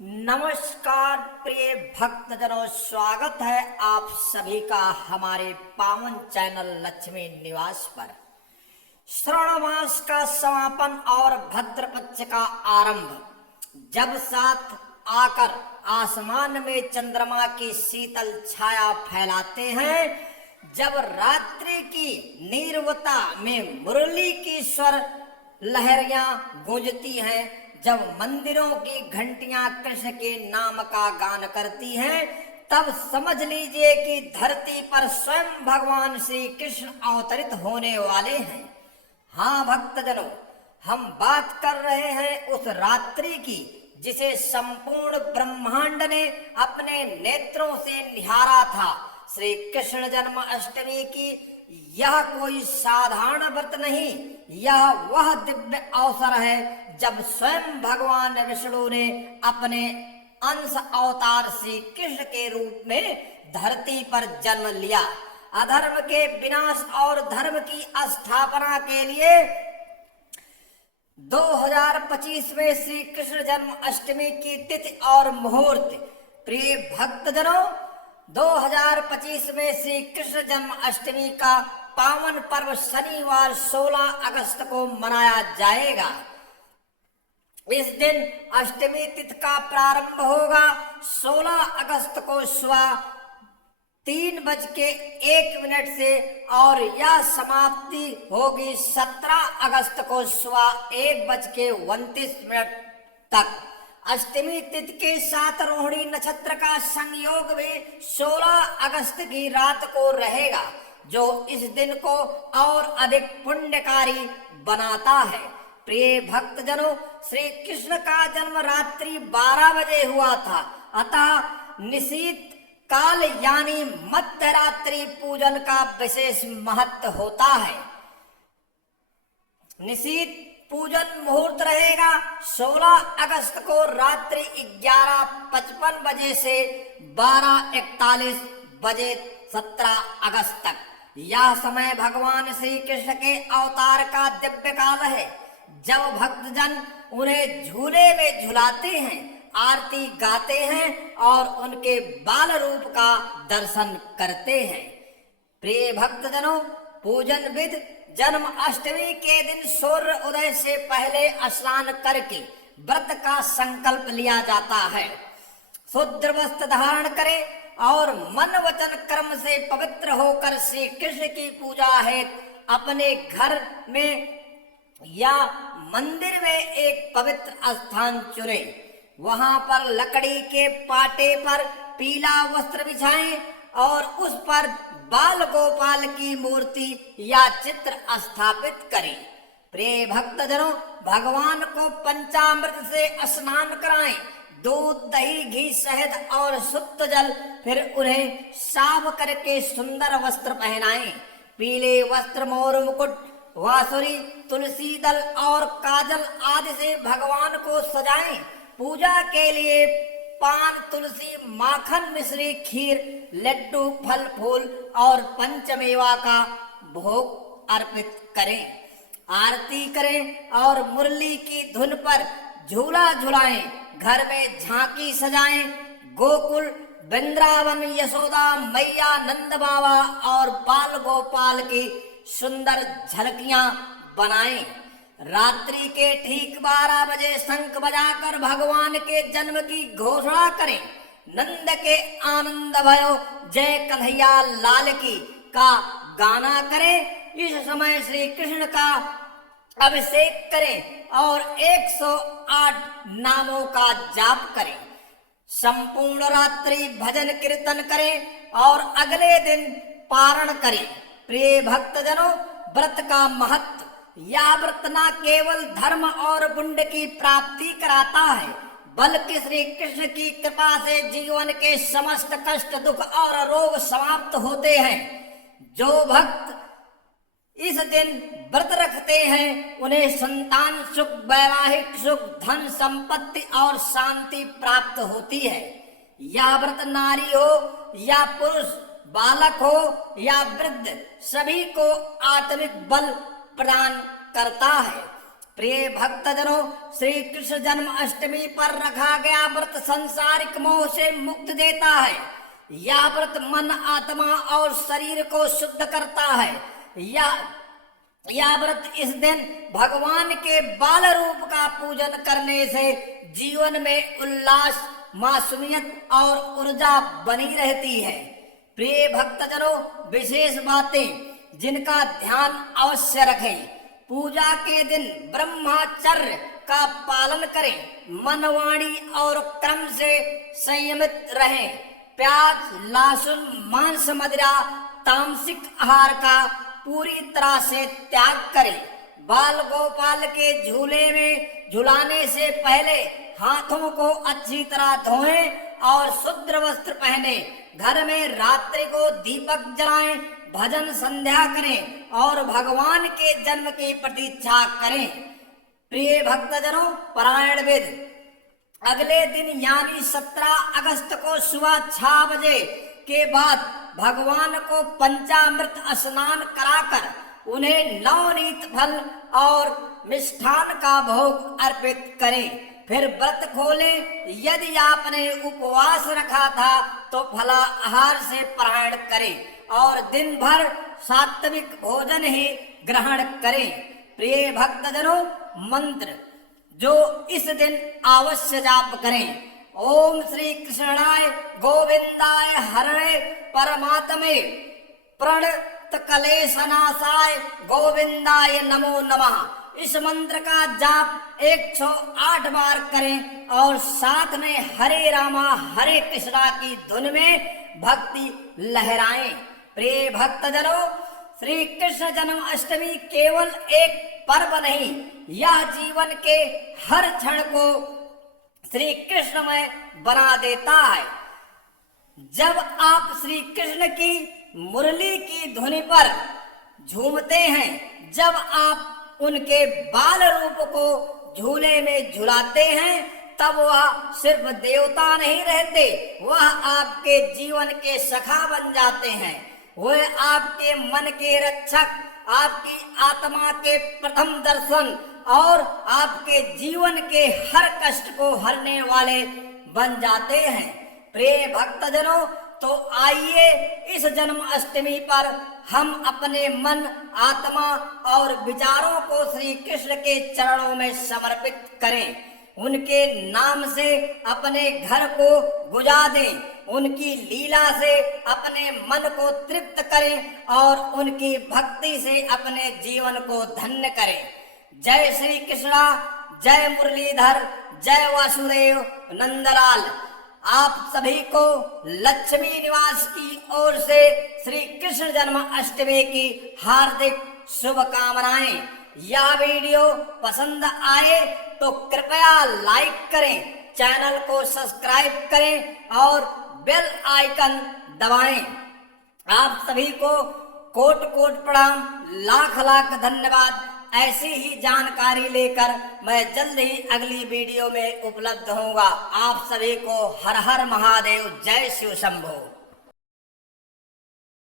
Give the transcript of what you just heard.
नमस्कार प्रिय भक्तजनों, स्वागत है आप सभी का हमारे पावन चैनल लक्ष्मी निवास पर। श्रावण मास का समापन और भद्र पक्ष का आरंभ जब साथ आकर आसमान में चंद्रमा की शीतल छाया फैलाते हैं, जब रात्रि की नीरवता में मुरली की स्वर लहरियां गूंजती हैं, जब मंदिरों की घंटियां कृष्ण के नाम का गान करती हैं, तब समझ लीजिए कि धरती पर स्वयं भगवान श्री कृष्ण अवतरित होने वाले हैं। हाँ भक्तजनों, हम बात कर रहे हैं उस रात्रि की जिसे संपूर्ण ब्रह्मांड ने अपने नेत्रों से निहारा था। श्री कृष्ण जन्माष्टमी की यह कोई साधारण व्रत नहीं, यह वह दिव्य अवसर है जब स्वयं भगवान विष्णु ने अपने अंश अवतार श्री कृष्ण के रूप में धरती पर जन्म लिया। अधर्म के विनाश और धर्म की स्थापना के लिए 2025 में श्री कृष्ण जन्माष्टमी की तिथि और मुहूर्त। प्रिय भक्तजनों, 2025 में श्री कृष्ण जन्माष्टमी का पावन पर्व शनिवार 16 अगस्त को मनाया जाएगा। इस दिन अष्टमी तिथि का प्रारंभ होगा 16 अगस्त को सुबह 3:01 से और यह समाप्ति होगी 17 अगस्त को सुबह 1:29 तक। अष्टमी तिथि के साथ रोहिणी नक्षत्र का संयोग भी 16 अगस्त की रात को रहेगा, जो इस दिन को और अधिक पुण्यकारी बनाता है। प्रिय भक्तजनों, श्री कृष्ण का जन्म रात्रि 12 बजे हुआ था, अतः निशीत काल यानी मध्य रात्रि पूजन का विशेष महत्व होता है। निशीत पूजन मुहूर्त रहेगा 16 अगस्त को रात्रि 11:55 बजे से 12:41 बजे 17 अगस्त तक। यह समय भगवान श्री कृष्ण के अवतार का दिव्य काल है, जब भक्तजन उन्हें झूले में झुलाते हैं, आरती गाते हैं और उनके बाल रूप का दर्शन करते हैं। प्रिय भक्तजनों, पूजन विधि जन्माष्टमी के दिन सूर्य उदय से पहले स्नान करके व्रत का संकल्प लिया जाता है। शुद्ध वस्त्र धारण करें और मन वचन कर्म से पवित्र होकर श्री कृष्ण की पूजा है अपने घर में या मंदिर में एक पवित्र स्थान चुने। वहां पर लकड़ी के पाटे पर पीला वस्त्र बिछाएं और उस पर बाल गोपाल की मूर्ति या चित्र स्थापित करें। प्रिय भक्तजनों, भगवान को पंचामृत से स्नान कराएं, दूध, दही, घी, शहद और शुद्ध जल, फिर उन्हें साफ करके सुंदर वस्त्र पहनाएं। पीले वस्त्र, मोर मुकुट, वासुरी, तुलसी दल और काजल आदि से भगवान को सजाएं। पूजा के लिए पान, तुलसी, माखन, मिश्री, खीर, लड्डू, फल फूल और पंचमेवा का भोग अर्पित करें। आरती करें और मुरली की धुन पर झूला झुलाएं। घर में झांकी सजाएं। गोकुल, वृंदावन, यशोदा मैया, नंद बाबा और बाल गोपाल की सुंदर झलकियां बनाएं। रात्रि के ठीक 12 बजे शंख बजाकर भगवान के जन्म की घोषणा करें। नंद के आनंद भयो, जय कन्हैया लाल की का गाना करें। इस समय श्री कृष्ण का अभिषेक करें और 108 नामों का जाप करें। संपूर्ण रात्रि भजन कीर्तन करें और अगले दिन पारण करें। प्रिय भक्तजनों, व्रत का महत्व। यह व्रत न केवल धर्म और पुण्य की प्राप्ति कराता है, बल्कि श्री कृष्ण की कृपा से जीवन के समस्त कष्ट, दुख और रोग समाप्त होते हैं। जो भक्त इस दिन व्रत रखते हैं, उन्हें संतान सुख, वैवाहिक सुख, धन संपत्ति और शांति प्राप्त होती है। यह व्रत नारी हो या पुरुष, बालक हो या वृद्ध, सभी को आत्मिक बल प्रदान करता है। प्रिय भक्तजनों, श्री कृष्ण जन्माष्टमी पर रखा गया व्रत संसारिक मोह से मुक्त देता है। यह व्रत मन, आत्मा और शरीर को शुद्ध करता है। यह व्रत इस दिन भगवान के बाल रूप का पूजन करने से जीवन में उल्लास, मासूमियत और ऊर्जा बनी रहती है। प्रिय भक्तजनों, विशेष बातें जिनका ध्यान अवश्य रखें। पूजा के दिन ब्रह्मचर्य का पालन करें, मन, वाणी और क्रम से संयमित रहें। प्याज, लहसुन, मांस, मदिरा, तामसिक आहार का पूरी तरह से त्याग करें। बाल गोपाल के झूले में झुलाने से पहले हाथों को अच्छी तरह धोएं और शुद्ध वस्त्र पहने। घर में रात्रि को दीपक जलाएं, भजन संध्या करें और भगवान के जन्म की प्रतीक्षा करें। प्रिय भक्तजनों, पारायण विधि। अगले दिन यानी 17 अगस्त को सुबह 6 बजे के बाद भगवान को पंचामृत स्नान कराकर उन्हें नवनीत फल और मिष्ठान का भोग अर्पित करें। फिर व्रत खोलें। यदि आपने उपवास रखा था तो फलाहार से पारायण करें और दिन भर सात्विक भोजन ही ग्रहण करें। प्रिय भक्तजनों, मंत्र जो इस दिन अवश्य जाप करें। ओम श्री कृष्णाय गोविंदाय हरे परमात्मे प्रणत कलेशनाशाय गोविंदाय नमो नमः। इस मंत्र का जाप 108 बार करें और साथ में हरे रामा हरे कृष्णा की धुन में भक्ति लहराएं। प्रिय भक्तजनों, श्री कृष्ण जन्माष्टमी केवल एक पर्व नहीं, यह जीवन के हर क्षण को श्री कृष्णमय बना देता है। जब आप श्री कृष्ण की मुरली की धुनी पर झूमते हैं, जब आप उनके बाल रूप को झूले में झुलाते हैं, तब वह सिर्फ देवता नहीं रहते, वह आपके जीवन के सखा बन जाते हैं। वह आपके मन के रक्षक, आपकी आत्मा के प्रथम दर्शन और आपके जीवन के हर कष्ट को हरने वाले बन जाते हैं। प्रिय भक्तजनों, तो आइए इस जन्माष्टमी पर हम अपने मन, आत्मा और विचारों को श्री कृष्ण के चरणों में समर्पित करें। उनके नाम से अपने घर को गुजा दें, उनकी लीला से अपने मन को तृप्त करें और उनकी भक्ति से अपने जीवन को धन्य करें। जय श्री कृष्णा, जय मुरलीधर, जय वासुदेव नंदलाल। आप सभी को लक्ष्मी निवास की ओर से श्री कृष्ण जन्माष्टमी की हार्दिक शुभकामनाएं। यह वीडियो पसंद आए तो कृपया लाइक करें, चैनल को सब्सक्राइब करें और बेल आइकन दबाएं। आप सभी को कोट कोट प्रणाम, लाख लाख धन्यवाद। ऐसी ही जानकारी लेकर मैं जल्द ही अगली वीडियो में उपलब्ध होऊंगा। आप सभी को हर हर महादेव, जय शिव शंभो।